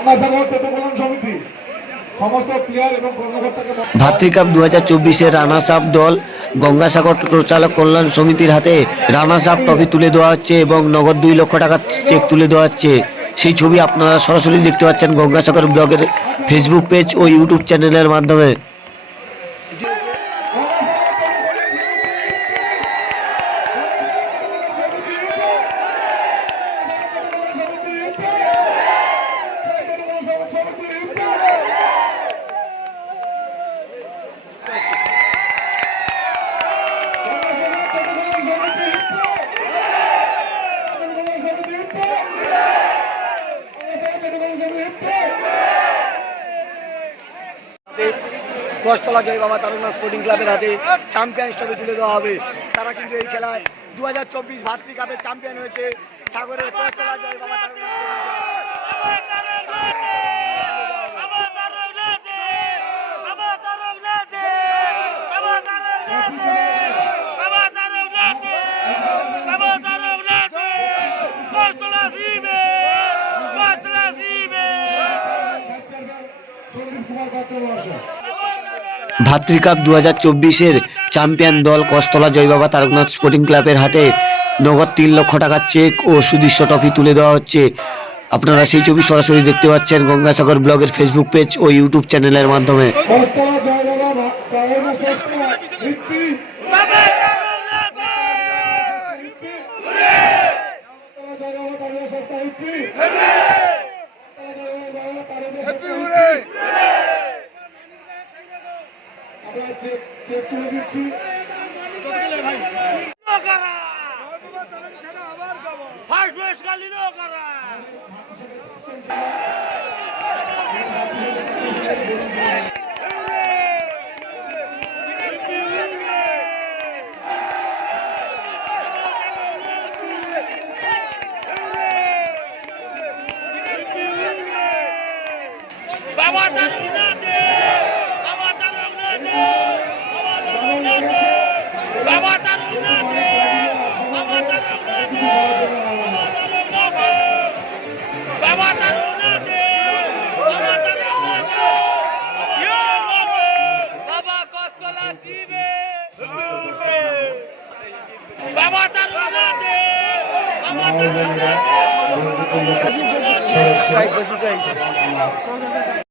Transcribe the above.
গঙ্গাসাগর টোটো কল্যাণ সমিতি সমস্ত প্লেয়ার এবং কর্মকর্তাকে ভাতৃকাপ 2024-এর রানার্স আপ দল গঙ্গাসাগর টোটো চালক কল্যাণ সমিতির হাতে রানার্স আপ ট্রফি তুলে দেওয়া হচ্ছে এবং নগদ 2 লক্ষ টাকার চেক তুলে দেওয়া হচ্ছে। সেই ছবি আপনারা সরাসরি দেখতে পাচ্ছেন গঙ্গাসাগর ব্লগের ফেসবুক পেজ ও ইউটিউব চ্যানেলের মাধ্যমে। দশতলা জয় বাবা তারকনাথ স্পোর্টিং ক্লাবের হাতে চ্যাম্পিয়ন্স ট্রফি তুলে দেওয়া হবে। তারা কিন্তু এই খেলায় 2024 ভাতৃকাপের চ্যাম্পিয়ন হয়েছে সাগরের দশতলা জয় বাবা ভাতৃকাপ 2024-এর চ্যাম্পিয়ন দল কস্তলা জয়বাবা তারকনাথ স্পোর্টিং ক্লাবের হাতে নগদ 3 লক্ষ টাকার চেক ও সুদৃশ্য ট্রফি তুলে দেওয়া হচ্ছে। আপনারা সেই ছবি সরাসরি দেখতে পাচ্ছেন গঙ্গাসাগর ব্লগের ফেসবুক পেজ ও ইউটিউব চ্যানেলের মাধ্যমে। চেক তুলে দিচ্ছি। বাবা